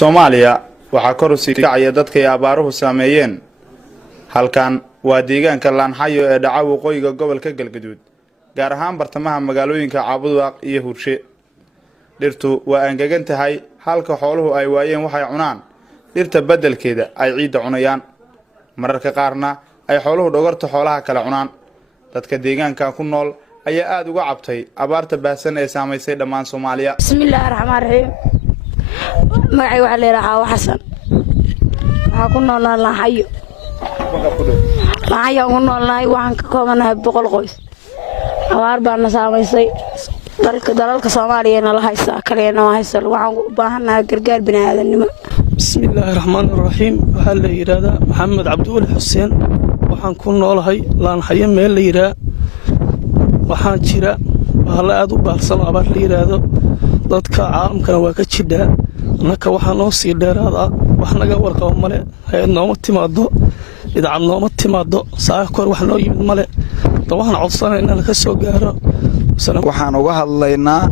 Soomaaliya waxaa kor u sii kacaya dadka ay abaaruhu saameeyeen. Halkan waa deegaanka Laanxayo ee dhaca waqooyiga gobolka Galgaduud, gaar ahaan bartamaha magaalooyinka Caabudaaq iyo Hurshe. Dhirtu waa angegan tahay, halka xooluhu ay waayeen waxay cunaan. Dhirta beddelkeeda ay ciidda cunayaan, mararka qaarna ay xooluhu dhogorta xoolaha kala cunaan. Dadka deegaanka ku nool ayaa aad uga cabtay abaarta baahsan ee saameysay dhammaan Soomaaliya. Bismillahir Rahmaanir Rahiim. magacay waxa leeyahay Xasan. waxa ku noolaa Laanxayo. Laanxayo ku noolnahay waxaan ka koobanahay 100 qoys. abaar baan saameysay dalalka Soomaaliya la haysta kaleena ma haysto, waxaan u baahanahay gargaar bini'aadanimo. Bismillahir Rahmaanir Rahiim. waxa la yiraahdaa Maxamed Cabduul Xuseen. waxaan ku noolahay Laanxayo meel la yiraahdo. waxaan jira bahla aad u baahsan abaar la yiraahdo. dadka caalamkana waa ka jidhaa. annaka waxaa noo sii dheeraada wax naga warqabo male, hay'ad nooma timaado, idaacad nooma timaado, saaka kor wax noo yimid male. waxaan codsanaynaa in la ka soo gaaro. waxaan uga hadlaynaa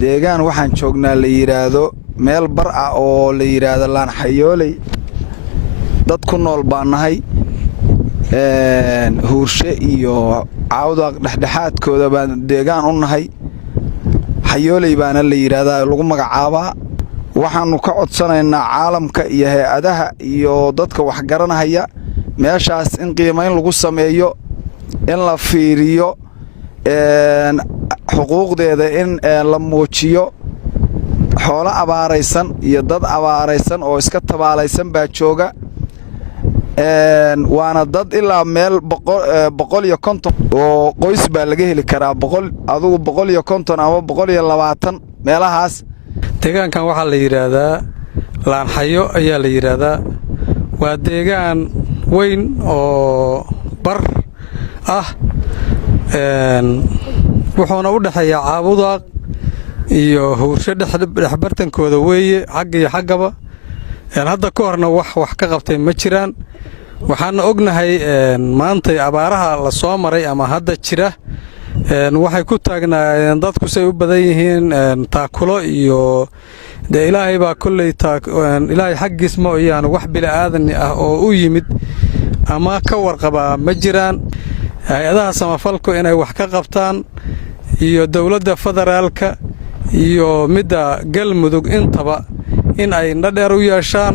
deegaan waxaan joognaa la yiraahdo meel bar ah oo la yiraahdo Laanxayooley. dad ku nool baan nahay Hurshe iyo Caabudaaq dhexdhexaadkooda baan deegaan u nahay. Xayooley baana la yiraahdaa lagu magacaabaa. waxaanu ka codsanaynaa caalamka iyo hay'adaha iyo dadka wax garanaya meeshaas in qiimeyn lagu sameeyo, in la fiiriyo xuquuqdeeda, in la muujiyo. xoolo abaaraysan iyo dad abaaraysan oo iska tabaalaysan baa jooga. waana dad ilaa meel 150 oo qoys baa laga heli karaa, 150 ama 120 meelahaas. deegaankan waxaa la yiraahdaa Laanxayo ayaa la yiraahdaa. waa deegaan weyn oo bar ah, wuxuuna u dhaxeeyaa Caabudaaq iyo Hurshe dhexbartankooda weeye, xagga iyo xaggaba. hadda ka horna wax ka qabtay ma jiraan. waxaana ognahay maanta abaaraha la soo maray ama hadda jira waxay ku taagnaayeen dadku say u badan yihiin taakulo iyo ilaahay baa kulley ilaahay xaggiis ma oyaan wax bila'aadani ah oo u yimid ama ka warqaba ma jiraan. hay-adaha samafalku inay wax ka qabtaan iyo dowladda federaalka iyo midda galmudug intaba in ay dhadheer u yeeshaan,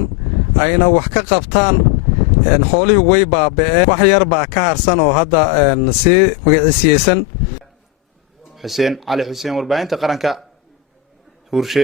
ayna wax ka qabtaan. xoolihii way baaba'een, wax yar baa ka harsan oo hadda si magaciisiyeysan. Xuseen Cali Xuseen, warbaahinta qaranka, Hurshe.